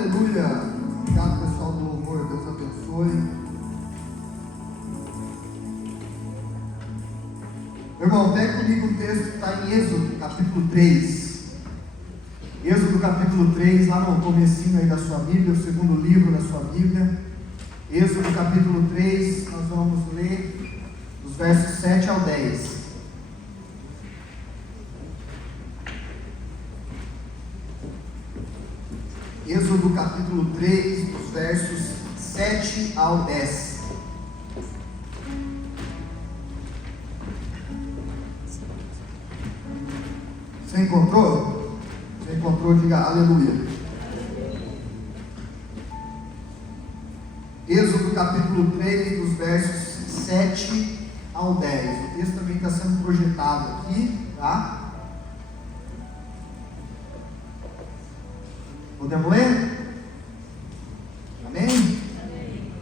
Aleluia. Obrigado, pessoal do louvor. Deus abençoe. Meu irmão, pega comigo um texto que está em Êxodo, capítulo 3. Êxodo, capítulo 3, lá no comecinho aí da sua Bíblia, o segundo livro da sua Bíblia. Êxodo, capítulo 3, nós vamos ler dos versos 7 ao 10. Êxodo capítulo 3, dos versos 7 ao 10. Você encontrou? Você encontrou? Diga aleluia. Êxodo capítulo 3, dos versos 7 ao 10. O texto também está sendo projetado aqui, tá? Podemos ler? Amém? Amém?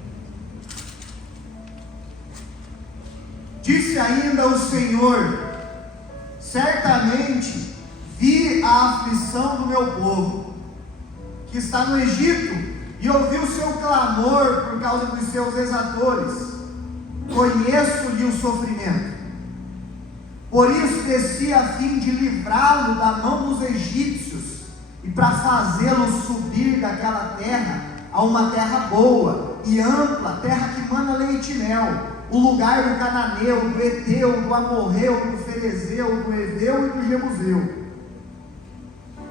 Disse ainda o Senhor: certamente vi a aflição do meu povo, que está no Egito, e ouvi o seu clamor por causa dos seus exatores. Conheço-lhe o sofrimento. Por isso desci a fim de livrá-lo da mão dos egípcios, e para fazê-lo subir daquela terra a uma terra boa e ampla, terra que mana leite e mel, o lugar do cananeu, do eteu, do amorreu, do ferezeu, do heveu e do jebuseu.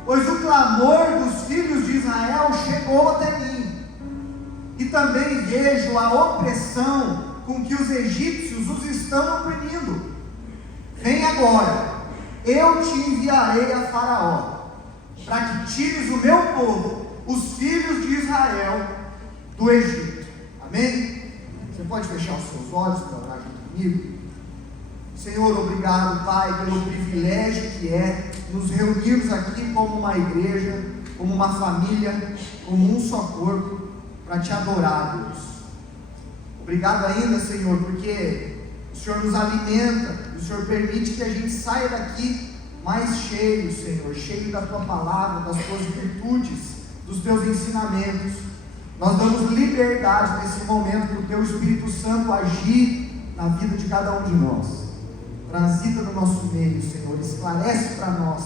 Pois o clamor dos filhos de Israel chegou até mim, e também vejo a opressão com que os egípcios os estão oprimindo. Vem agora, eu te enviarei a Faraó, para que tires o meu povo, os filhos de Israel, do Egito. Amém? Você pode fechar os seus olhos para orar junto comigo? Senhor, obrigado, Pai, pelo privilégio que é nos reunirmos aqui como uma igreja, como uma família, como um só corpo, para te adorar, Deus. Obrigado ainda, Senhor, porque o Senhor nos alimenta, o Senhor permite que a gente saia daqui mais cheio, Senhor, cheio da Tua palavra, das Tuas virtudes, dos Teus ensinamentos. Nós damos liberdade nesse momento para o Teu Espírito Santo agir na vida de cada um de nós. Transita no nosso meio, Senhor, esclarece para nós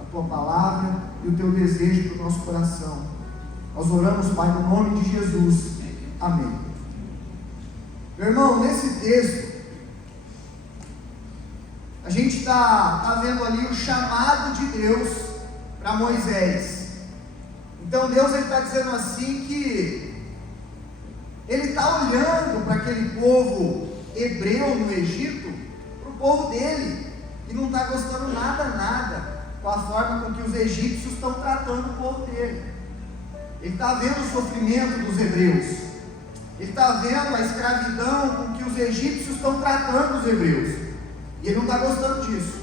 a Tua palavra e o Teu desejo para o nosso coração. Nós oramos, Pai, no nome de Jesus. Amém. Meu irmão, nesse texto, a gente está vendo ali o chamado de Deus para Moisés. Então Deus está dizendo assim que Ele está olhando para aquele povo hebreu no Egito, para o povo dele, e não está gostando nada com a forma com que os egípcios estão tratando o povo dele. Ele está vendo o sofrimento dos hebreus, ele está vendo a escravidão com que os egípcios estão tratando os hebreus. E ele não está gostando disso.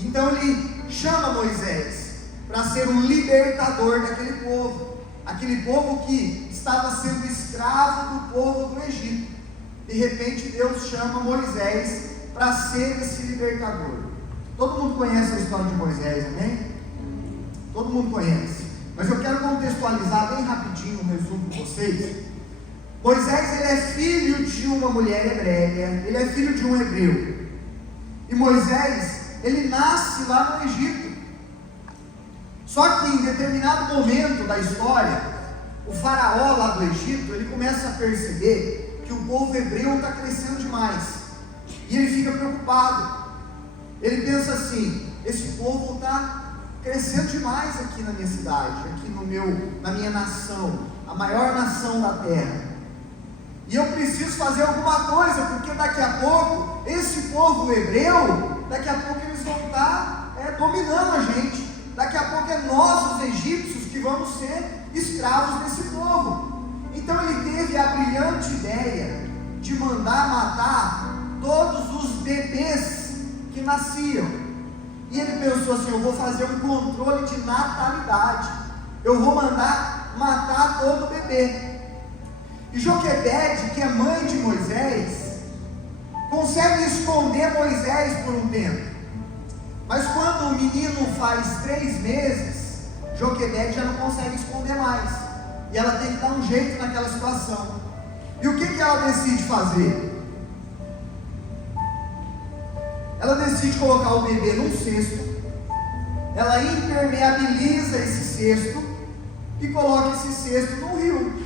Então ele chama Moisés para ser um libertador daquele povo. Aquele povo que estava sendo escravo do povo do Egito. De repente Deus chama Moisés para ser esse libertador. Todo mundo conhece a história de Moisés, amém? Todo mundo conhece. Mas eu quero contextualizar bem rapidinho um resumo com vocês. Moisés, ele é filho de uma mulher hebreia. Ele é filho de um hebreu. E Moisés, ele nasce lá no Egito. Só que em determinado momento da história, o faraó lá do Egito, ele começa a perceber que o povo hebreu está crescendo demais. E ele fica preocupado. Ele pensa assim: esse povo está crescendo demais aqui na minha cidade, aqui na minha nação, a maior nação da terra. E eu preciso fazer alguma coisa, porque daqui a pouco, esse povo hebreu, daqui a pouco eles vão estar dominando a gente. Daqui a pouco é nós, os egípcios, que vamos ser escravos desse povo. Então ele teve a brilhante ideia de mandar matar todos os bebês que nasciam. E ele pensou assim: eu vou fazer um controle de natalidade, eu vou mandar matar todo bebê. E Joquebede, que é mãe de Moisés, consegue esconder Moisés por um tempo. Mas quando o menino faz 3 meses, Joquebede já não consegue esconder mais. e ela tem que dar um jeito naquela situação. E o que ela decide fazer? Ela decide colocar o bebê num cesto, ela impermeabiliza esse cesto e coloca esse cesto no rio.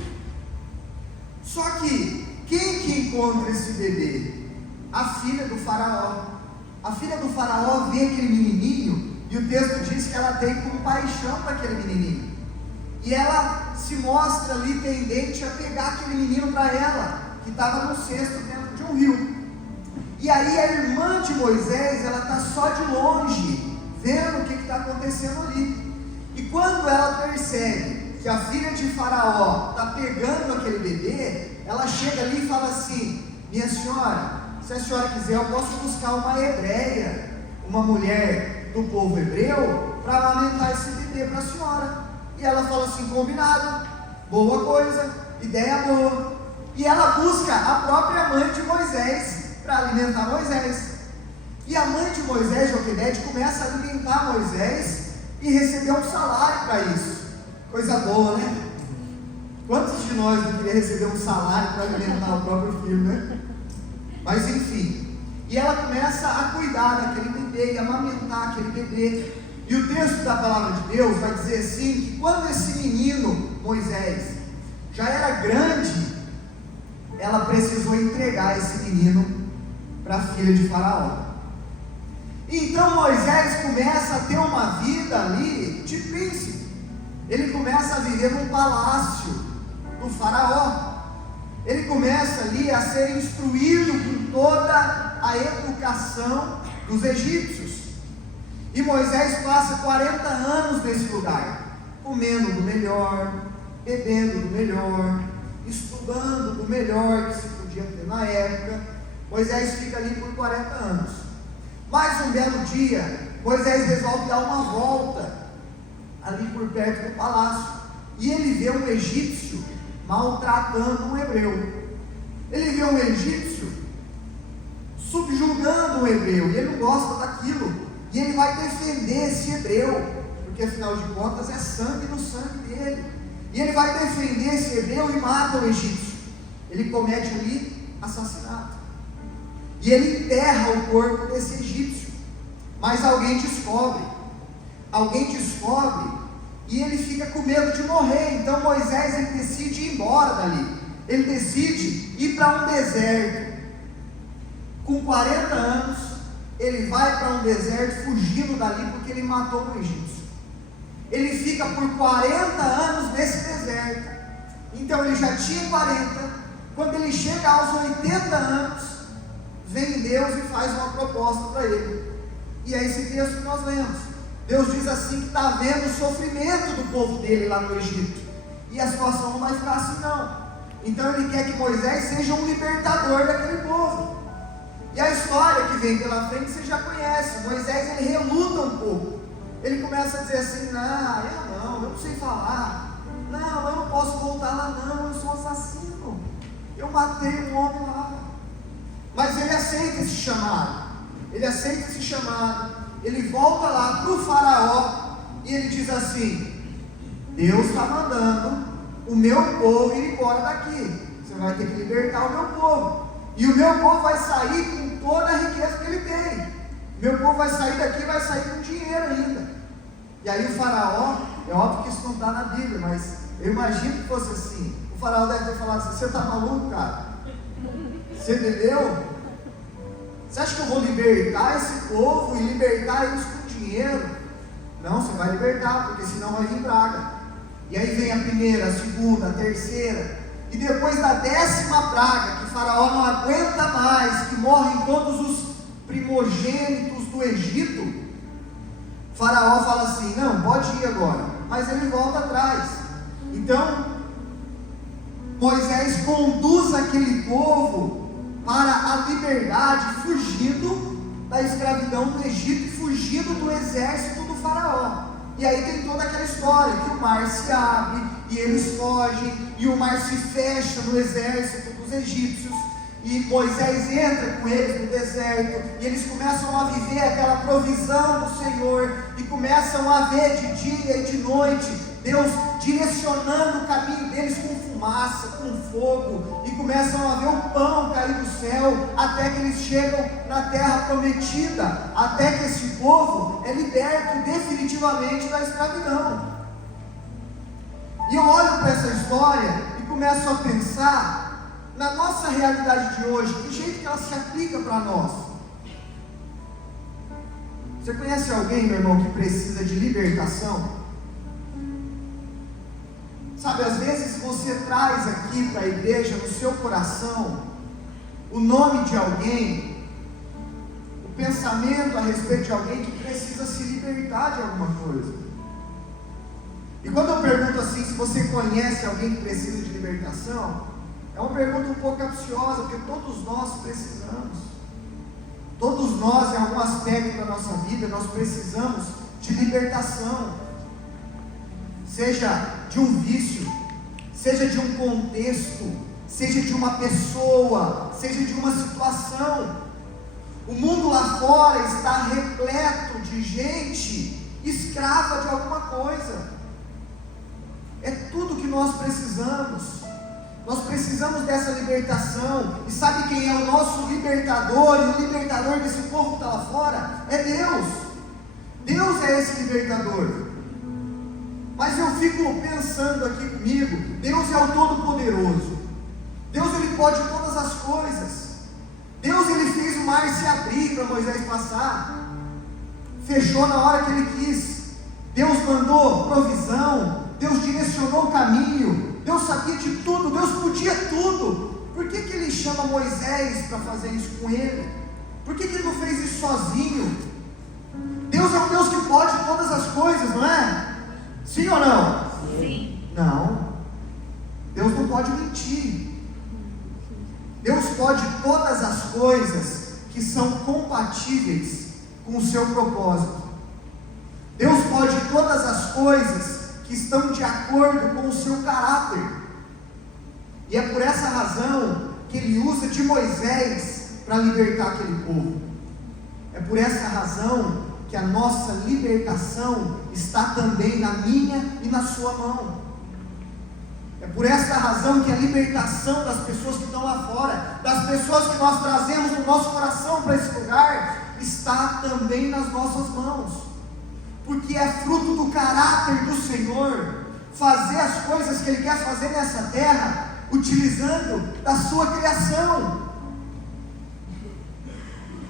Só que, quem que encontra esse bebê? A filha do faraó. A filha do faraó vê aquele menininho, e o texto diz que ela tem compaixão para aquele menininho, e ela se mostra ali tendente a pegar aquele menino para ela, que estava no cesto dentro de um rio. E aí a irmã de Moisés, ela está só de longe, vendo o que está acontecendo ali. E quando ela percebe que a filha de Faraó está pegando aquele bebê, ela chega ali e fala assim: minha senhora, se a senhora quiser, eu posso buscar uma hebreia, uma mulher do povo hebreu, para amamentar esse bebê para a senhora. E ela fala assim: combinado, boa coisa, ideia boa. E ela busca a própria mãe de Moisés para alimentar Moisés. E a mãe de Moisés, Joquebede, começa a alimentar Moisés e receber um salário para isso. Coisa boa, né? Quantos de nós não queria receber um salário para alimentar o próprio filho, né? Mas enfim, e ela começa a cuidar daquele bebê e amamentar aquele bebê. E o texto da palavra de Deus vai dizer assim, que quando esse menino, Moisés, já era grande, ela precisou entregar esse menino para a filha de Faraó. Então Moisés começa a ter uma vida ali de príncipe. Ele começa a viver num palácio do Faraó. Ele começa ali a ser instruído com toda a educação dos egípcios. E Moisés passa 40 anos nesse lugar, comendo do melhor, bebendo do melhor, estudando do melhor que se podia ter na época. Moisés fica ali por 40 anos. Mas um belo dia, Moisés resolve dar uma volta ali por perto do palácio, e ele vê um egípcio maltratando um hebreu. Ele vê um egípcio subjugando um hebreu, e ele não gosta daquilo. E ele vai defender esse hebreu, porque afinal de contas é sangue no sangue dele. E ele vai defender esse hebreu e mata o egípcio. Ele comete ali assassinato. E ele enterra o corpo desse egípcio. Mas alguém descobre. E ele fica com medo de morrer. Então Moisés, ele decide ir embora dali. Ele decide ir para um deserto. Com 40 anos, ele vai para um deserto fugindo dali porque ele matou um egípcio. Ele fica por 40 anos nesse deserto. Então ele já tinha 40. Quando ele chega aos 80 anos, vem Deus e faz uma proposta para ele. E é esse texto que nós lemos. Deus diz assim que está vendo o sofrimento do povo dele lá no Egito. E a situação não vai ficar assim não. Então ele quer que Moisés seja um libertador daquele povo. E a história que vem pela frente você já conhece. Moisés, ele reluta um pouco. Ele começa a dizer assim: eu não sei falar. Não, eu não posso voltar lá não, eu sou assassino. Eu matei um homem lá. Mas ele aceita esse chamado. Ele volta lá para o faraó e ele diz assim: Deus está mandando o meu povo ir embora daqui. Você vai ter que libertar o meu povo. E o meu povo vai sair com toda a riqueza que ele tem. Meu povo vai sair daqui e vai sair com dinheiro ainda. E aí o faraó, é óbvio que isso não está na Bíblia, mas eu imagino que fosse assim. O faraó deve ter falado assim: você está maluco, cara? Você bebeu? Você acha que eu vou libertar esse povo e libertar eles com dinheiro? Não, você vai libertar, porque senão vai vir praga. E aí vem a primeira, a segunda, a terceira. E depois da 10ª praga, que o faraó não aguenta mais, que morrem todos os primogênitos do Egito, o faraó fala assim: não, pode ir agora. Mas ele volta atrás. Então Moisés conduz aquele povo para a liberdade, fugindo da escravidão do Egito, fugindo do exército do faraó. E aí tem toda aquela história, que o mar se abre, e eles fogem, e o mar se fecha no exército dos egípcios, e Moisés entra com eles no deserto, e eles começam a viver aquela provisão do Senhor, e começam a ver de dia e de noite, Deus direcionando o caminho deles com fumaça, com fogo, e começam a ver o pão cair do céu, até que eles chegam na terra prometida, até que esse povo é liberto definitivamente da escravidão. E eu olho para essa história e começo a pensar na nossa realidade de hoje, que jeito que ela se aplica para nós. Você conhece alguém, meu irmão, que precisa de libertação? Sabe, às vezes você traz aqui para a igreja, no seu coração, o nome de alguém, o pensamento a respeito de alguém que precisa se libertar de alguma coisa. E quando eu pergunto assim, se você conhece alguém que precisa de libertação, é uma pergunta um pouco capciosa, porque todos nós precisamos. Todos nós, em algum aspecto da nossa vida, nós precisamos de libertação. Seja de um vício, seja de um contexto, seja de uma pessoa, seja de uma situação. O mundo lá fora está repleto de gente escrava de alguma coisa. É tudo que nós precisamos. Nós precisamos dessa libertação. E sabe quem é o nosso libertador? E o libertador desse povo que está lá fora é Deus. Deus é esse libertador. Mas eu fico pensando aqui comigo, Deus é o Todo-Poderoso. Deus, Ele pode todas as coisas. Deus, Ele fez o mar se abrir para Moisés passar. Fechou na hora que Ele quis. Deus mandou provisão. Deus direcionou o caminho. Deus sabia de tudo. Deus podia tudo. Por que Ele chama Moisés para fazer isso com Ele? Por que Ele não fez isso sozinho? Deus é um Deus que pode todas as coisas, não é? Sim ou não? Sim. Não. Deus não pode mentir. Deus pode todas as coisas que são compatíveis com o seu propósito. Deus pode todas as coisas que estão de acordo com o seu caráter. E é por essa razão que Ele usa de Moisés para libertar aquele povo. É por essa razão que a nossa libertação está também na minha e na sua mão. É por essa razão que a libertação das pessoas que estão lá fora, das pessoas que nós trazemos no nosso coração para esse lugar, está também nas nossas mãos. Porque é fruto do caráter do Senhor fazer as coisas que Ele quer fazer nessa terra, utilizando da sua criação.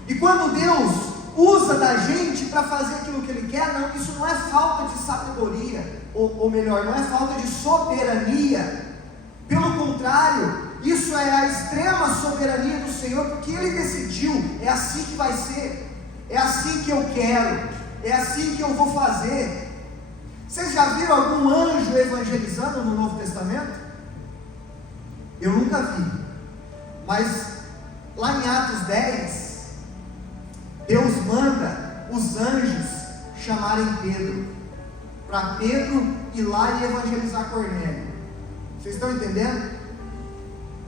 E quando Deus usa da gente para fazer aquilo que Ele quer, não, isso não é falta de sabedoria, ou melhor, não é falta de soberania. Pelo contrário, isso é a extrema soberania do Senhor, porque Ele decidiu, é assim que vai ser, é assim que eu quero, é assim que eu vou fazer. Vocês já viram algum anjo evangelizando no Novo Testamento? Eu nunca vi, mas lá em Atos 10, Deus manda os anjos chamarem Pedro, para Pedro ir lá e evangelizar Cornélio. Vocês estão entendendo?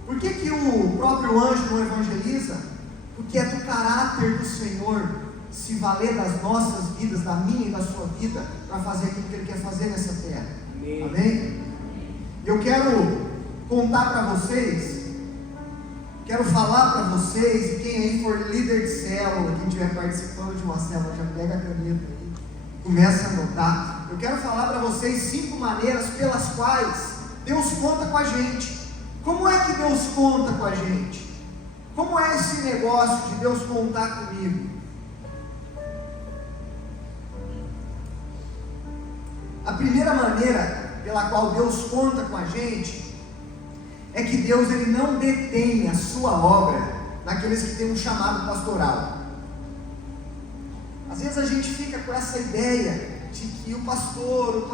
Por que o próprio anjo não evangeliza? Porque é do caráter do Senhor se valer das nossas vidas, da minha e da sua vida, para fazer aquilo que Ele quer fazer nessa terra. Amém? Amém? Eu quero contar para vocês, quero falar para vocês, e quem aí for líder de célula, quem estiver participando de uma célula, já pega a caneta aí, começa a anotar. Eu quero falar para vocês 5 maneiras pelas quais Deus conta com a gente. Como é que Deus conta com a gente? Como é esse negócio de Deus contar comigo? A primeira maneira pela qual Deus conta com a gente é que Deus, Ele não detém a sua obra naqueles que têm um chamado pastoral. Às vezes a gente fica com essa ideia de que o pastor,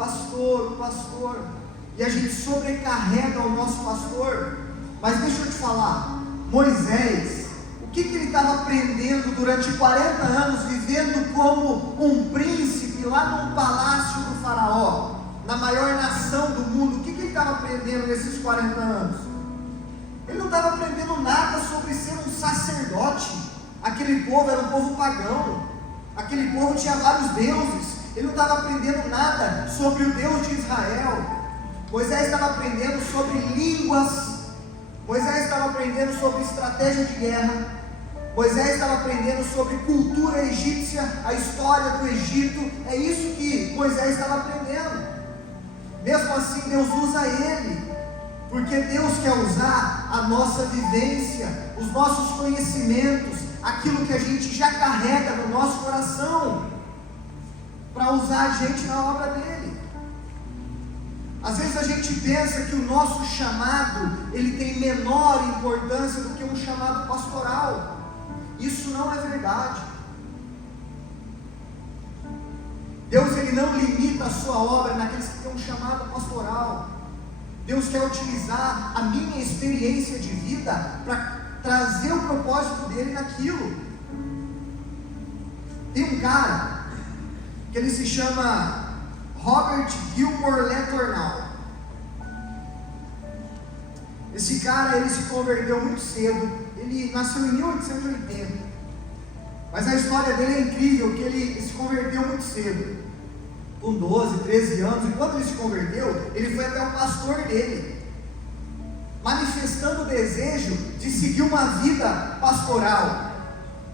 e a gente sobrecarrega o nosso pastor. Mas deixa eu te falar, Moisés, o que ele estava aprendendo durante 40 anos, vivendo como um príncipe lá num palácio do faraó, na maior nação do mundo? O que ele estava aprendendo nesses 40 anos? Ele não estava aprendendo nada sobre ser um sacerdote. Aquele povo era um povo pagão, aquele povo tinha vários deuses. Ele não estava aprendendo nada sobre o Deus de Israel. Moisés estava aprendendo sobre línguas, Moisés estava aprendendo sobre estratégia de guerra, Moisés estava aprendendo sobre cultura egípcia, a história do Egito. É isso que Moisés estava aprendendo. Mesmo assim, Deus usa ele, porque Deus quer usar a nossa vivência, os nossos conhecimentos, aquilo que a gente já carrega no nosso coração, para usar a gente na obra dele. Às vezes a gente pensa que o nosso chamado, ele tem menor importância do que um chamado pastoral. Isso não é verdade. Deus, ele não limita a sua obra naqueles que têm um chamado pastoral. Deus quer utilizar a minha experiência de vida para trazer o propósito dele naquilo. Tem um cara que ele se chama Robert Gilmore Letourneau. Esse cara, ele se converteu muito cedo. Ele nasceu em 1880, mas a história dele é incrível, que ele se converteu muito cedo, com 12, 13 anos, e quando ele se converteu, ele foi até o pastor dele, manifestando o desejo de seguir uma vida pastoral,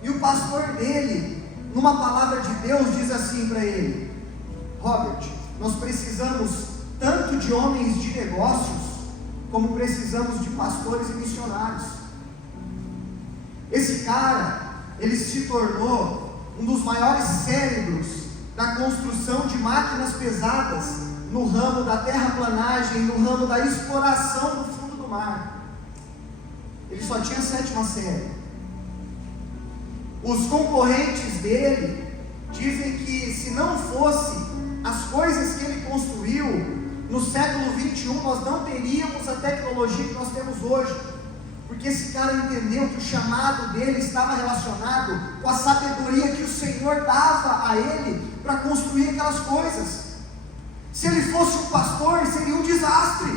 e o pastor dele, numa palavra de Deus, diz assim para ele: Robert, nós precisamos tanto de homens de negócios, como precisamos de pastores e missionários. Esse cara, ele se tornou um dos maiores cérebros da construção de máquinas pesadas no ramo da terraplanagem, no ramo da exploração do fundo do mar. Ele só tinha 7ª série. Os concorrentes dele dizem que se não fosse as coisas que ele construiu no século 21, nós não teríamos a tecnologia que nós temos hoje. Porque esse cara entendeu que o chamado dele estava relacionado com a sabedoria que o Senhor dava a ele para construir aquelas coisas. Se ele fosse um pastor, seria um desastre.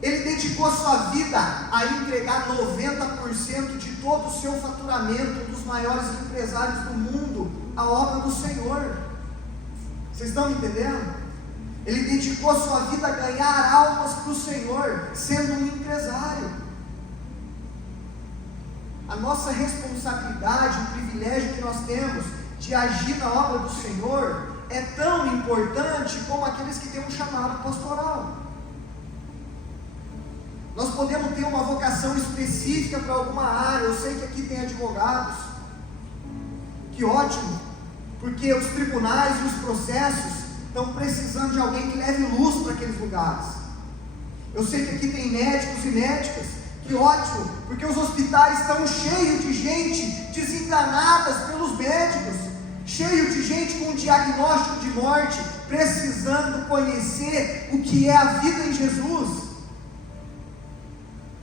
Ele dedicou a sua vida a entregar 90% de todo o seu faturamento, um dos maiores empresários do mundo, à obra do Senhor. Vocês estão me entendendo? Ele dedicou a sua vida a ganhar almas para o Senhor, sendo um empresário. A nossa responsabilidade, o privilégio que nós temos de agir na obra do Senhor é tão importante como aqueles que têm um chamado pastoral. Nós podemos ter uma vocação específica para alguma área. Eu sei que aqui tem advogados, que ótimo, porque os tribunais e os processos estão precisando de alguém que leve luz para aqueles lugares. Eu sei que aqui tem médicos e médicas, que ótimo, porque os hospitais estão cheios de gente desenganadas pelos médicos, cheio de gente com diagnóstico de morte, precisando conhecer o que é a vida em Jesus.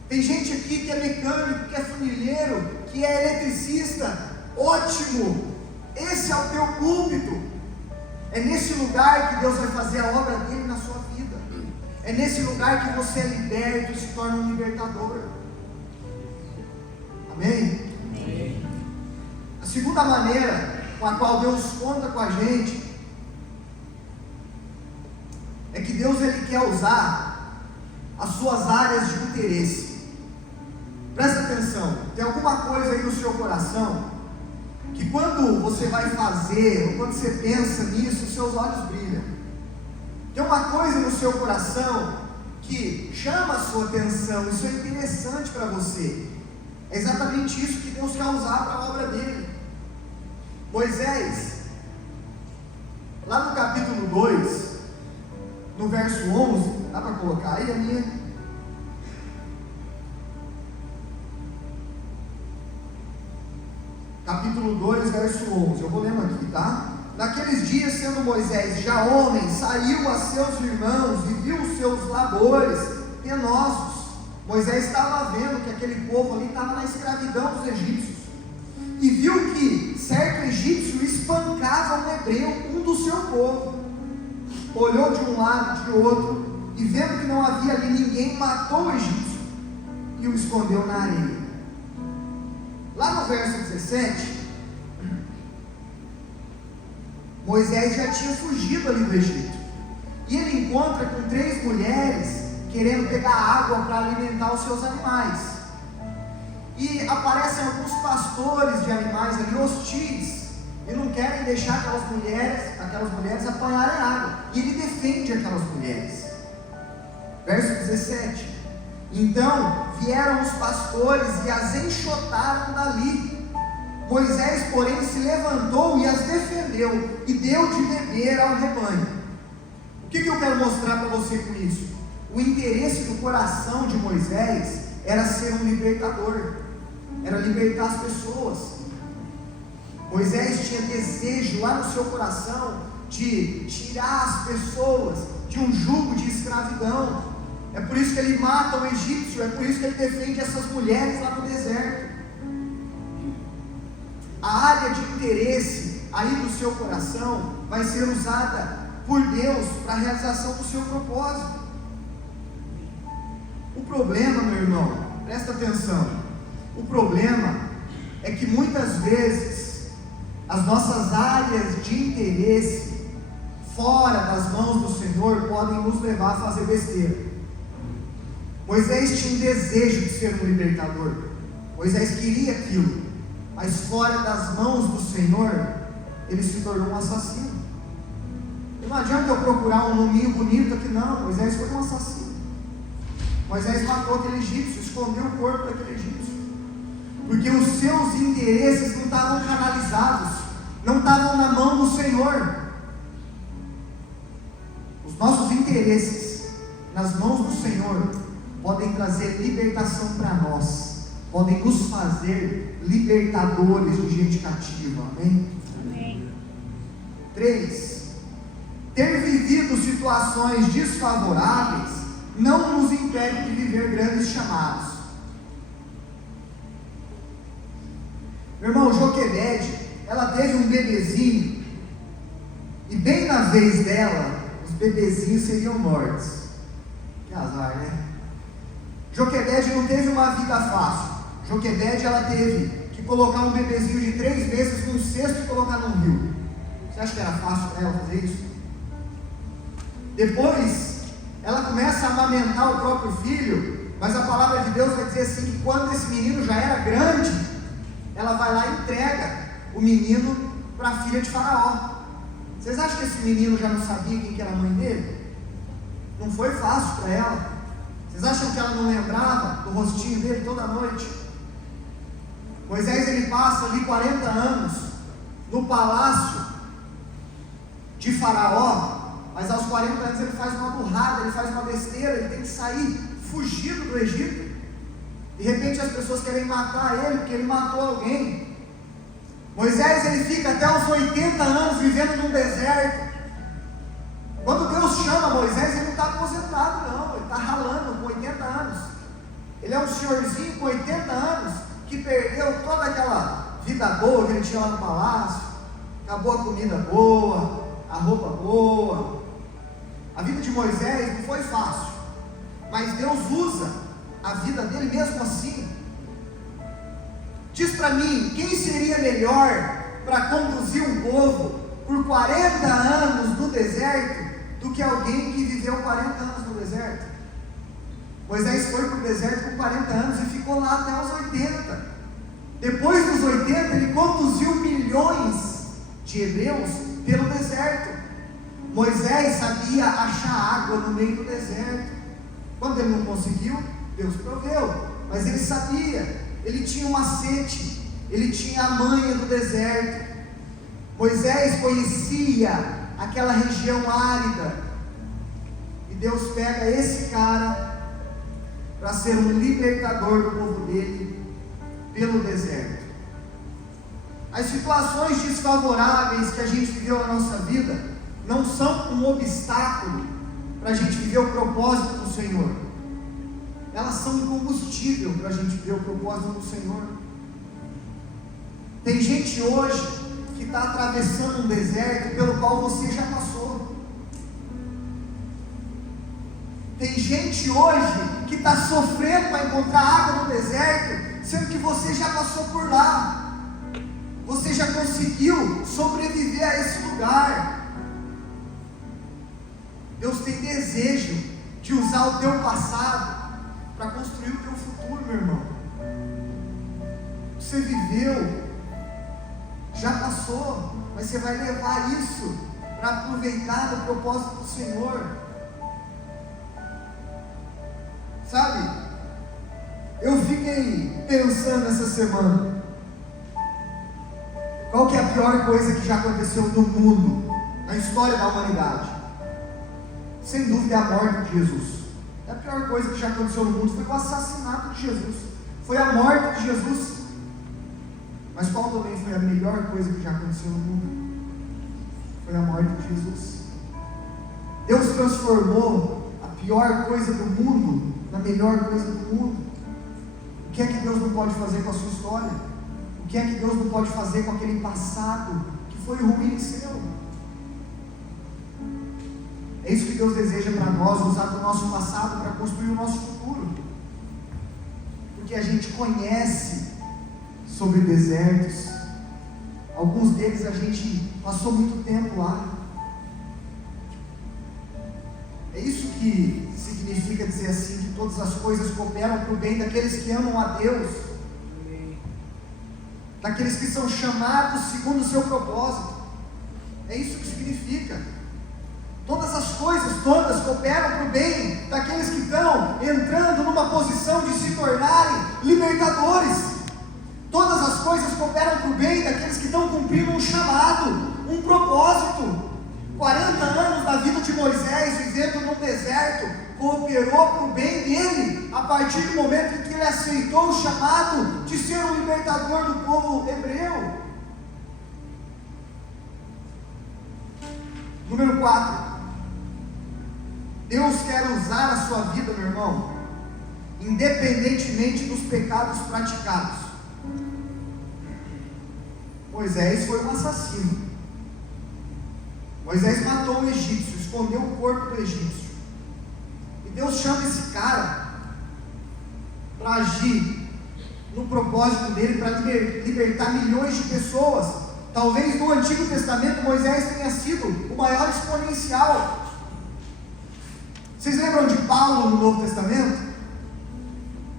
Tem gente aqui que é mecânico, que é funileiro, que é eletricista. Ótimo, esse é o teu púlpito. É nesse lugar que Deus vai fazer a obra dele na sua vida. É nesse lugar que você é liberto e se torna um libertador. Amém? Amém. A segunda maneira com a qual Deus conta com a gente é que Deus, ele quer usar as suas áreas de interesse. Presta atenção, tem alguma coisa aí no seu coração que quando você vai fazer, ou quando você pensa nisso, os seus olhos brilham. Tem uma coisa no seu coração que chama a sua atenção, isso é interessante para você. É exatamente isso que Deus quer usar para a obra dele. Moisés, lá no capítulo 2, no verso 11, dá para colocar aí a minha? Capítulo 2, verso 11, eu vou lendo aqui, tá? Naqueles dias, sendo Moisés já homem, saiu a seus irmãos e viu os seus labores penosos. Moisés estava vendo que aquele povo ali estava na escravidão dos egípcios, e viu que certo egípcio espancava um hebreu, um do seu povo. Olhou de um lado, de outro, e vendo que não havia ali ninguém, matou o egípcio e o escondeu na areia. Lá no verso 17, Moisés já tinha fugido ali do Egito. e ele encontra com 3 mulheres querendo pegar água para alimentar os seus animais. E aparecem alguns pastores de animais ali hostis e não querem deixar aquelas mulheres apanharem água. E ele defende aquelas mulheres. Verso 17: então vieram os pastores e as enxotaram dali. Moisés, porém, se levantou e as defendeu e deu de beber ao rebanho. O que eu quero mostrar para você com isso? O interesse do coração de Moisés era ser um libertador, era libertar as pessoas. Moisés tinha desejo lá no seu coração de tirar as pessoas de um jugo de escravidão. É por isso que ele mata o egípcio, é por isso que ele defende essas mulheres lá no deserto. A área de interesse aí do seu coração vai ser usada por Deus para a realização do seu propósito. O problema, meu irmão, presta atenção, o problema é que muitas vezes as nossas áreas de interesse fora das mãos do Senhor podem nos levar a fazer besteira. Moisés tinha um desejo de ser um libertador, Moisés queria aquilo, mas fora das mãos do Senhor, ele se tornou um assassino. Não adianta eu procurar um nominho bonito aqui, não. Moisés foi um assassino. Moisés matou aquele egípcio, escondeu o corpo daquele egípcio, porque os seus interesses não estavam canalizados, não estavam na mão do Senhor. Os nossos interesses nas mãos do Senhor podem trazer libertação para nós, podem nos fazer libertadores de gente cativa. Amém? Amém. 3. Ter vivido situações desfavoráveis não nos impede de viver grandes chamados. Meu irmão, Joquebede, ela teve um bebezinho, e bem na vez dela, os bebezinhos seriam mortos. Que azar, né? Joquebede não teve uma vida fácil. Joquebede, ela teve que colocar um bebezinho de 3 meses num cesto e colocar num rio. Você acha que era fácil para ela fazer isso? Depois, ela começa a amamentar o próprio filho, mas a palavra de Deus vai dizer assim, que quando esse menino já era grande, ela vai lá e entrega o menino para a filha de Faraó. Vocês acham que esse menino já não sabia quem que era a mãe dele? Não foi fácil para ela. Vocês acham que ela não lembrava do rostinho dele toda noite? Moisés, ele passa ali 40 anos no palácio de Faraó, mas aos 40 anos ele faz uma burrada, ele faz uma besteira, ele tem que sair fugido do Egito. De repente as pessoas querem matar ele, porque ele matou alguém. Moisés, ele fica até os 80 anos vivendo num deserto. Quando Deus chama Moisés, ele não está aposentado não, ele está ralando com 80 anos. Ele é um senhorzinho com 80 anos, que perdeu toda aquela vida boa que ele tinha lá no palácio. Acabou a comida boa, a roupa boa. A vida de Moisés não foi fácil, mas Deus usa a vida dele mesmo assim. Diz para mim, quem seria melhor para conduzir um povo por 40 anos no deserto do que alguém que viveu 40 anos no deserto? Moisés foi para o deserto com 40 anos e ficou lá até os 80. Depois dos 80 ele conduziu milhões de hebreus pelo deserto. Moisés sabia achar água no meio do deserto. Quando ele não conseguiu, Deus proveu, mas ele sabia, ele tinha uma sede, ele tinha a manha do deserto. Moisés conhecia aquela região árida, e Deus pega esse cara para ser um libertador do povo dele pelo deserto. As situações desfavoráveis que a gente viveu na nossa vida não são um obstáculo para a gente viver o propósito do Senhor. Elas são um combustível para a gente viver o propósito do Senhor. Tem gente hoje que está atravessando um deserto pelo qual você já passou. Tem gente hoje que está sofrendo para encontrar água no deserto, sendo que você já passou por lá. Você já conseguiu sobreviver a esse lugar. Deus tem desejo de usar o teu passado para construir o teu futuro, meu irmão. Você viveu, já passou, mas você vai levar isso para aproveitar o propósito do Senhor. Sabe, eu fiquei pensando essa semana, qual que é a pior coisa que já aconteceu no mundo, na história da humanidade? Sem dúvida é a morte de Jesus. A pior coisa que já aconteceu no mundo foi o assassinato de Jesus, foi a morte de Jesus. Mas qual também foi a melhor coisa que já aconteceu no mundo? Foi a morte de Jesus. Deus transformou a pior coisa do mundo na melhor coisa do mundo. O que é que Deus não pode fazer com a sua história? O que é que Deus não pode fazer com aquele passado que foi ruim e seu? É isso que Deus deseja para nós, usar do nosso passado para construir o nosso futuro. Porque a gente conhece sobre desertos, alguns deles a gente passou muito tempo lá. É isso que significa dizer assim, que todas as coisas cooperam para o bem daqueles que amam a Deus, daqueles que são chamados segundo o seu propósito. É isso que significa. Todas as coisas, todas cooperam para o bem daqueles que estão entrando numa posição de se tornarem libertadores. Todas as coisas cooperam para o bem daqueles que estão cumprindo um chamado, um propósito. 40 anos da vida de Moisés, vivendo no deserto, cooperou para o bem dele, a partir do momento em que ele aceitou o chamado de ser o libertador do povo hebreu. Número 4. Deus quer usar a sua vida, meu irmão, independentemente dos pecados praticados. Moisés foi um assassino. Moisés matou o egípcio, escondeu o corpo do egípcio. E Deus chama esse cara para agir no propósito dele, para libertar milhões de pessoas. Talvez no Antigo Testamento Moisés tenha sido o maior exponencial. Vocês lembram de Paulo no Novo Testamento?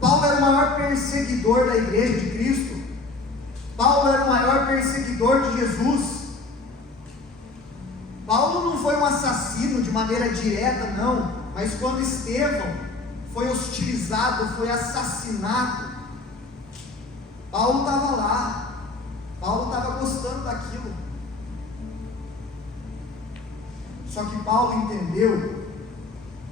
Paulo era o maior perseguidor da igreja de Cristo. Paulo era o maior perseguidor de Jesus. Paulo não foi um assassino de maneira direta, não, mas quando Estevão foi hostilizado, foi assassinado, Paulo estava lá. Paulo estava gostando daquilo. Só que Paulo entendeu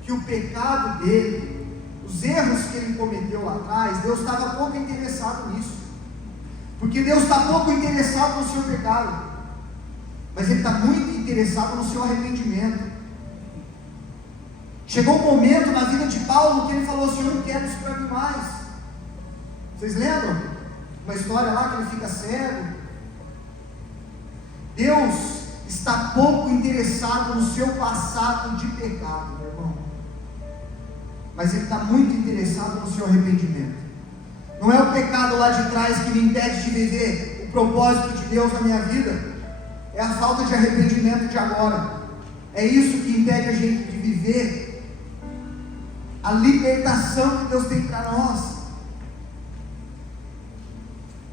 que o pecado dele, os erros que ele cometeu lá atrás, Deus estava pouco interessado nisso. Porque Deus está pouco interessado no seu pecado, mas Ele está muito interessado no seu arrependimento. Chegou um momento na vida de Paulo que ele falou assim: eu não quero isso para mim mais. Vocês lembram? Uma história lá que ele fica cego. Deus está pouco interessado no seu passado de pecado, meu irmão, mas Ele está muito interessado no seu arrependimento. Não é o pecado lá de trás que me impede de viver o propósito de Deus na minha vida, é a falta de arrependimento de agora. É isso que impede a gente de viver a libertação que Deus tem para nós.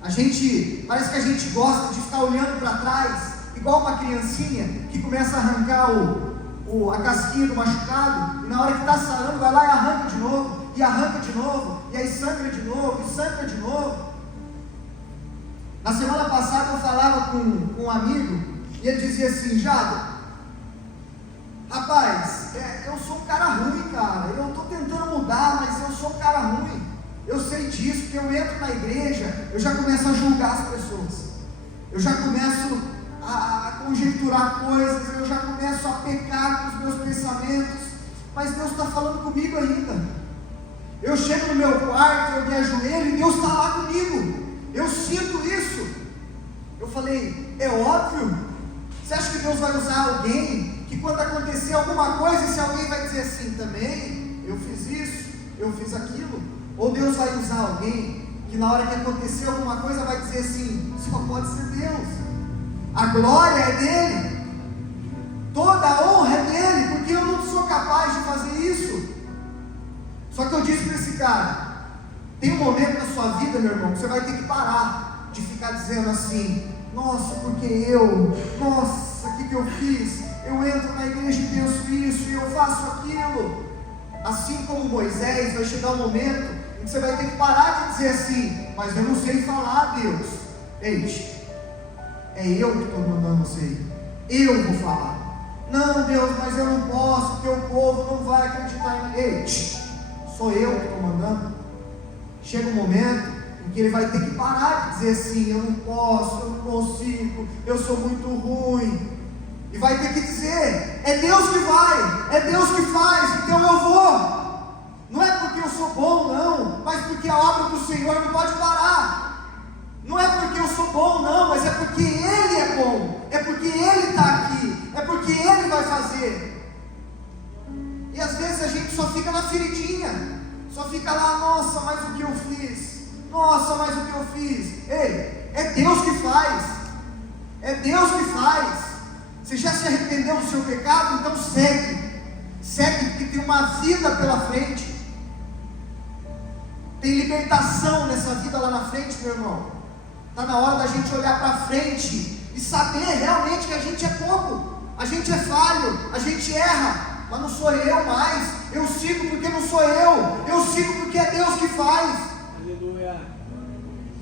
Parece que a gente gosta de ficar olhando para trás, igual uma criancinha que começa a arrancar a casquinha do machucado, e na hora que está sarando vai lá e arranca de novo, e arranca de novo, e aí sangra de novo, e sangra de novo. Na semana passada eu falava com um amigo, e ele dizia assim: Jado, rapaz, eu sou um cara ruim, cara, eu estou tentando mudar, mas eu sou um cara ruim, eu sei disso, porque eu entro na igreja, eu já começo a julgar as pessoas, eu já começo a conjecturar coisas, eu já começo a pecar com os meus pensamentos, mas Deus está falando comigo ainda. Eu chego no meu quarto, eu me ajoelho e Deus está lá comigo, eu sinto isso. Eu falei: é óbvio. Você acha que Deus vai usar alguém que quando acontecer alguma coisa, esse alguém vai dizer assim também, eu fiz isso, eu fiz aquilo? Ou Deus vai usar alguém que na hora que acontecer alguma coisa vai dizer assim, só pode ser Deus, a glória é dele, toda a honra é dele, porque porque eu não sou capaz de fazer isso. Só que eu disse para esse cara: tem um momento na sua vida, meu irmão, que você vai ter que parar de ficar dizendo assim: nossa, porque eu, nossa, o que eu fiz? Eu entro na igreja e penso isso, e eu faço aquilo. Assim como Moisés, vai chegar um momento em que você vai ter que parar de dizer assim: mas eu não sei falar, Deus. Ei, é eu que estou mandando você ir, eu vou falar. Não, Deus, mas eu não posso, porque o povo não vai acreditar em mim. Ei, sou eu que estou mandando. Chega um momento em que ele vai ter que parar de dizer assim: eu não posso, eu não consigo, eu sou muito ruim. E vai ter que dizer: é Deus que vai, é Deus que faz, então eu vou. Não é porque eu sou bom, não, mas porque a obra do Senhor não pode parar. Não é porque eu sou bom, não, mas é porque Ele é bom, é porque Ele está aqui, é porque Ele vai fazer. E às vezes a gente só fica na feridinha, só fica lá: nossa, mas o que eu fiz? Nossa, mas o que eu fiz? Ei, é Deus que faz, é Deus que faz. Você já se arrependeu do seu pecado? Então segue, porque tem uma vida pela frente. Tem libertação nessa vida lá na frente, meu irmão. Está na hora da gente olhar para frente e saber realmente que a gente é pouco, a gente é falho, a gente erra, mas não sou eu mais. Eu sigo porque não sou eu sigo porque é Deus que faz. Aleluia.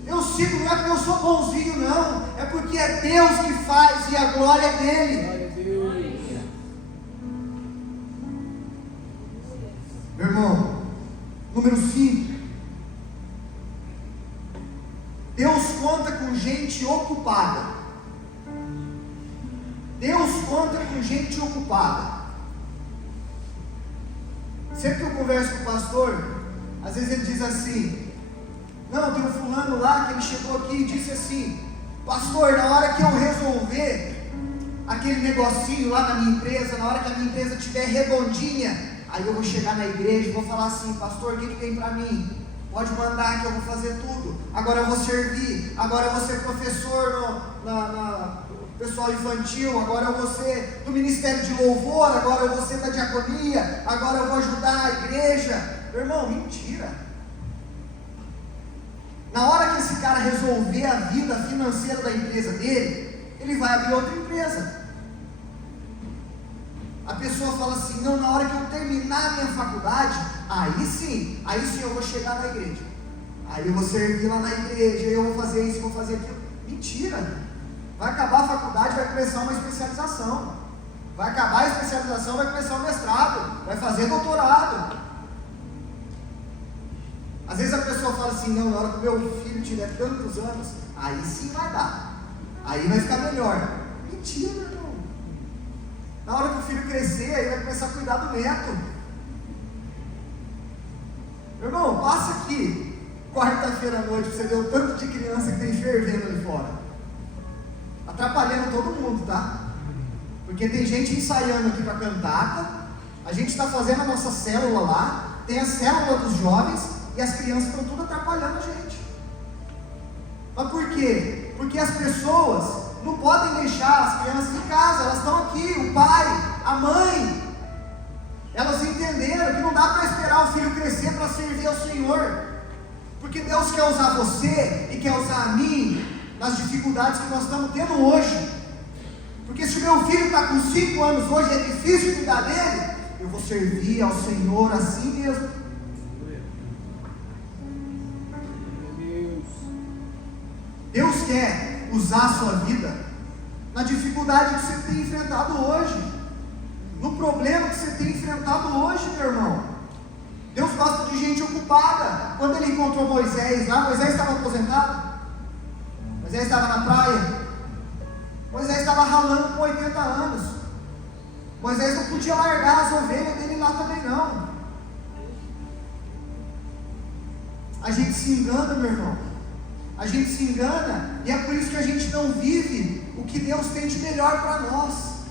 Eu sigo não é porque eu sou bonzinho, não, é porque é Deus que faz e a glória é dele. Glória a Deus. Meu irmão, número 5. Deus conta com gente ocupada. Deus conta com gente ocupada. Sempre que eu converso com o pastor, às vezes ele diz assim: não, tem um fulano lá que ele chegou aqui e disse assim: pastor, na hora que eu resolver aquele negocinho lá na minha empresa, na hora que a minha empresa estiver redondinha, aí eu vou chegar na igreja e vou falar assim: pastor, o que tem para mim? Pode mandar que eu vou fazer tudo. Agora eu vou servir, agora eu vou ser professor no pessoal infantil, agora eu vou ser do ministério de louvor, agora eu vou ser da diaconia, agora eu vou ajudar a igreja. Meu irmão, mentira. Na hora que esse cara resolver a vida financeira da empresa dele, ele vai abrir outra empresa. A pessoa fala assim: não, na hora que eu terminar a minha faculdade, aí sim eu vou chegar na igreja, aí eu vou servir lá na igreja, eu vou fazer isso, vou fazer aquilo. Mentira. Vai acabar a faculdade, vai começar uma especialização, vai acabar a especialização, vai começar o mestrado, vai fazer doutorado. Às vezes a pessoa fala assim: não, na hora que o meu filho tiver tantos anos, aí sim vai dar, aí vai ficar melhor. Mentira, irmão. Na hora que o filho crescer, aí vai começar a cuidar do neto. Meu irmão, passa aqui quarta-feira à noite, você vê o tanto de criança que tem fervendo ali fora, atrapalhando todo mundo, tá? Porque tem gente ensaiando aqui para cantata, a gente está fazendo a nossa célula lá, tem a célula dos jovens, e as crianças estão tudo atrapalhando a gente. Mas por quê? Porque as pessoas não podem deixar as crianças em casa, elas estão aqui, o pai, a mãe, elas entenderam que não dá para esperar o filho crescer para servir ao Senhor, porque Deus quer usar você e quer usar a mim nas dificuldades que nós estamos tendo hoje. Porque se o meu filho está com 5 anos hoje, é difícil cuidar dele, eu vou servir ao Senhor assim mesmo. Deus quer usar a sua vida na dificuldade que você tem enfrentado hoje, no problema que você tem enfrentado hoje, meu irmão. Deus gosta de gente ocupada. Quando ele encontrou Moisés lá, Moisés estava aposentado, Moisés estava na praia, Moisés estava ralando com 80 anos, Moisés não podia largar as ovelhas dele lá também não. A gente se engana, meu irmão, a gente se engana, e é por isso que a gente não vive o que Deus tem de melhor para nós,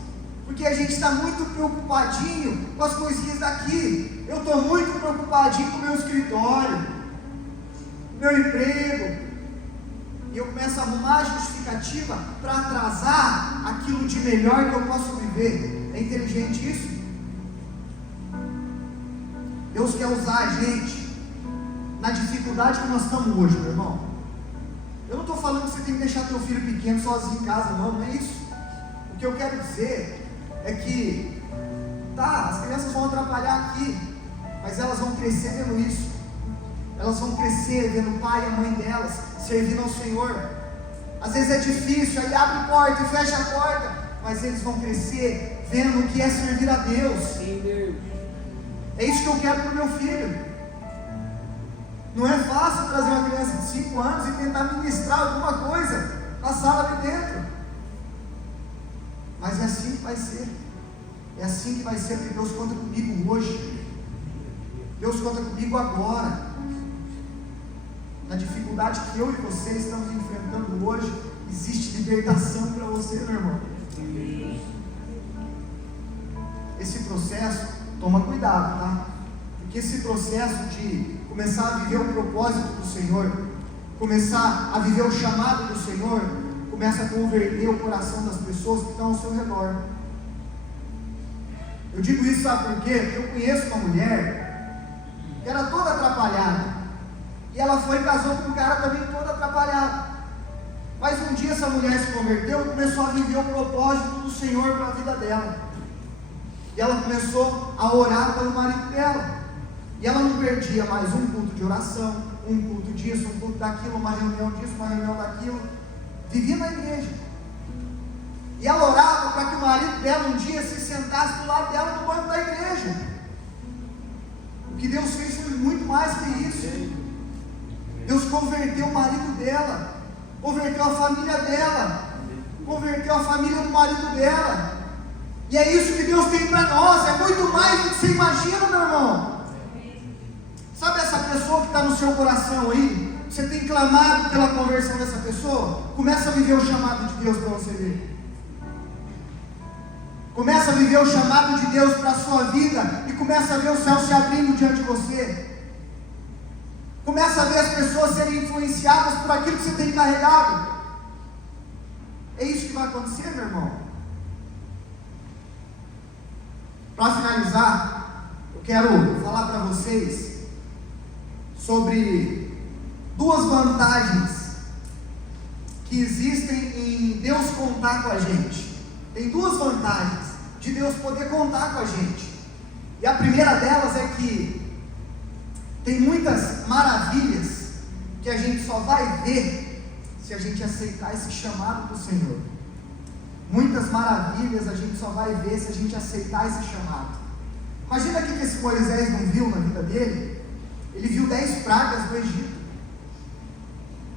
porque a gente está muito preocupadinho com as coisinhas daqui. Eu estou muito preocupadinho com o meu escritório, meu emprego, e eu começo a arrumar a justificativa para atrasar aquilo de melhor que eu posso viver. É inteligente isso? Deus quer usar a gente na dificuldade que nós estamos hoje, meu irmão. Eu não estou falando que você tem que deixar teu filho pequeno sozinho em casa, não é isso. O que eu quero dizer é que, as crianças vão atrapalhar aqui, mas elas vão crescer vendo isso. Elas vão crescer vendo o pai e a mãe delas servindo ao Senhor. Às vezes é difícil, aí abre porta e fecha a porta, mas eles vão crescer vendo o que é servir a Deus. É isso que eu quero para o meu filho. Não é fácil trazer uma criança de 5 anos e tentar ministrar alguma coisa na sala de dentro, mas é assim que vai ser. É assim que vai ser, porque Deus conta comigo hoje. Deus conta comigo agora. Na dificuldade que eu e você estamos enfrentando hoje, existe libertação para você, meu irmão. Esse processo, toma cuidado, tá? Porque esse processo de começar a viver o propósito do Senhor, começar a viver o chamado do Senhor, começa a converter o coração das pessoas que estão ao seu redor. Eu digo isso, sabe por quê? Porque eu conheço uma mulher que era toda atrapalhada, e ela foi e casou com um cara também todo atrapalhado. Mas um dia essa mulher se converteu e começou a viver o propósito do Senhor para a vida dela. E ela começou a orar pelo marido dela. E ela não perdia mais um culto de oração, um culto disso, um culto daquilo, uma reunião disso, uma reunião daquilo. Vivia na igreja. E ela orava para que o marido dela um dia se sentasse do lado dela no banco da igreja. O que Deus fez foi muito mais que isso. Deus converteu o marido dela, converteu a família dela, converteu a família do marido dela. E é isso que Deus tem para nós, é muito mais do que você imagina, meu irmão. Sabe essa pessoa que está no seu coração aí? Você tem clamado pela conversão dessa pessoa? Começa a viver o chamado de Deus para você ver. Começa a viver o chamado de Deus para a sua vida e começa a ver o céu se abrindo diante de você. Começa a ver as pessoas serem influenciadas por aquilo que você tem carregado. É isso que vai acontecer, meu irmão. Para finalizar, eu quero falar para vocês sobre 2 vantagens que existem em Deus contar com a gente. Tem 2 vantagens de Deus poder contar com a gente. E a primeira delas é que tem muitas maravilhas que a gente só vai ver se a gente aceitar esse chamado do Senhor. Muitas maravilhas a gente só vai ver se a gente aceitar esse chamado. Imagina o que esse Moisés não viu na vida dele. Ele viu 10 pragas do Egito.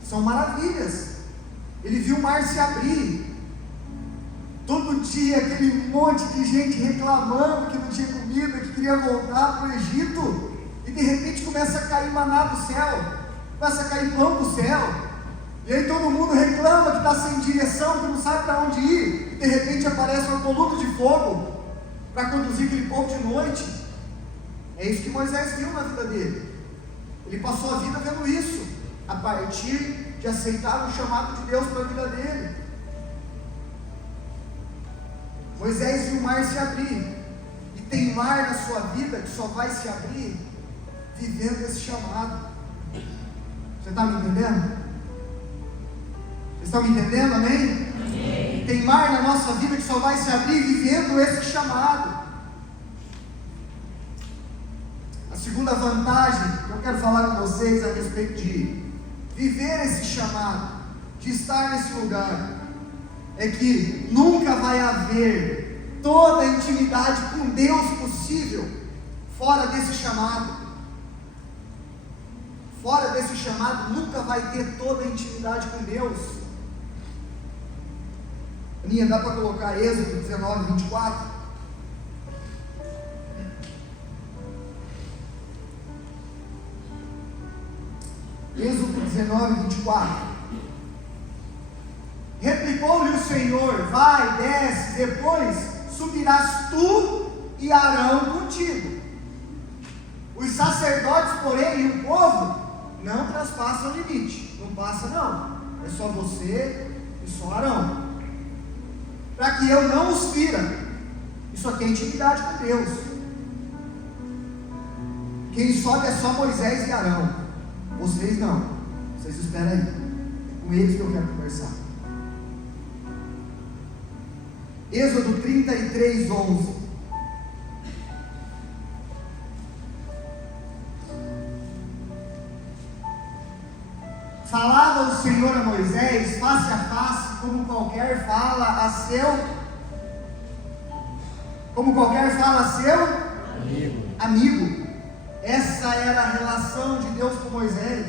São maravilhas. Ele viu o mar se abrir. Todo dia aquele monte de gente reclamando que não tinha comida, que queria voltar para o Egito. E de repente começa a cair maná do céu, começa a cair pão do céu, e aí todo mundo reclama que está sem direção, que não sabe para onde ir, e de repente aparece uma coluna de fogo para conduzir aquele povo de noite. É isso que Moisés viu na vida dele. Ele passou a vida vendo isso, a partir de aceitar o chamado de Deus para a vida dele. Moisés viu o mar se abrir, e tem mar na sua vida que só vai se abrir vivendo esse chamado. Você está me entendendo? Vocês estão me entendendo, amém? Amém? Tem mar na nossa vida que só vai se abrir vivendo esse chamado. A segunda vantagem que eu quero falar com vocês a respeito de viver esse chamado, de estar nesse lugar, é que nunca vai haver toda a intimidade com Deus possível fora desse chamado. Fora desse chamado, nunca vai ter toda a intimidade com Deus. Aninha, dá para colocar Êxodo 19, 24? Êxodo 19, 24. Replicou-lhe o Senhor: vai, desce, depois subirás tu e Arão contigo. Os sacerdotes, porém, e o povo não transpassam o limite. Não passa não. É só você e só Arão. Para que eu não os fira. Isso aqui é intimidade com Deus. Quem sobe é só Moisés e Arão. Vocês não. Vocês esperam aí. É com eles que eu quero conversar. Êxodo 33, 11. Falava o Senhor a Moisés face a face, como qualquer fala a seu amigo. Essa era a relação de Deus com Moisés.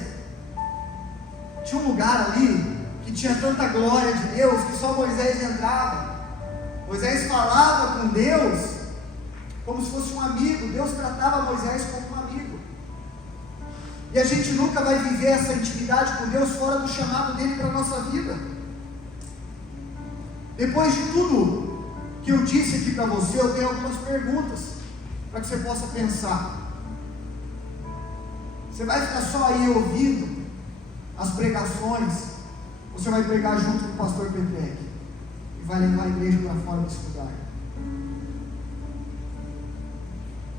Tinha um lugar ali que tinha tanta glória de Deus que só Moisés entrava. Moisés falava com Deus como se fosse um amigo. Deus tratava Moisés como um amigo. E a gente nunca vai viver essa intimidade com Deus fora do chamado dele para a nossa vida. Depois de tudo que eu disse aqui para você, eu tenho algumas perguntas para que você possa pensar. Você vai ficar só aí ouvindo as pregações, ou você vai pregar junto com o pastor Pepe e vai levar a igreja para fora desse lugar?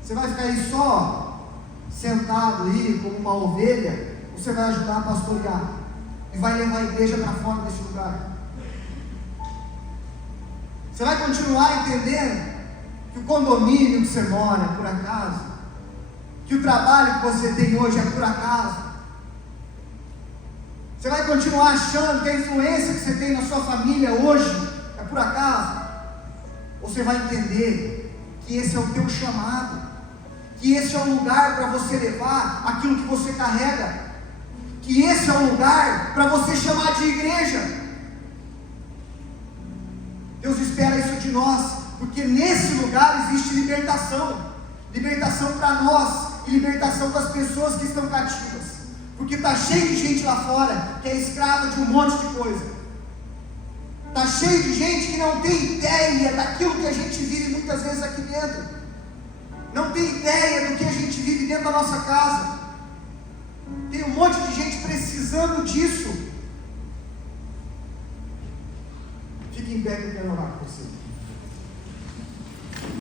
Você vai ficar aí só sentado aí como uma ovelha, ou você vai ajudar a pastorear e vai levar a igreja para fora desse lugar? Você vai continuar entendendo que o condomínio que você mora é por acaso, que o trabalho que você tem hoje é por acaso? Você vai continuar achando que a influência que você tem na sua família hoje é por acaso? Ou você vai entender que esse é o teu chamado, que esse é o lugar para você levar aquilo que você carrega, que esse é o lugar para você chamar de igreja? Deus espera isso de nós, porque nesse lugar existe libertação para nós e libertação das pessoas que estão cativas, porque está cheio de gente lá fora que é escrava de um monte de coisa, está cheio de gente que não tem ideia daquilo que a gente vive muitas vezes aqui dentro, não tem ideia do que a gente vive dentro da nossa casa, tem um monte de gente precisando disso. Fique em pé que eu quero orar com você.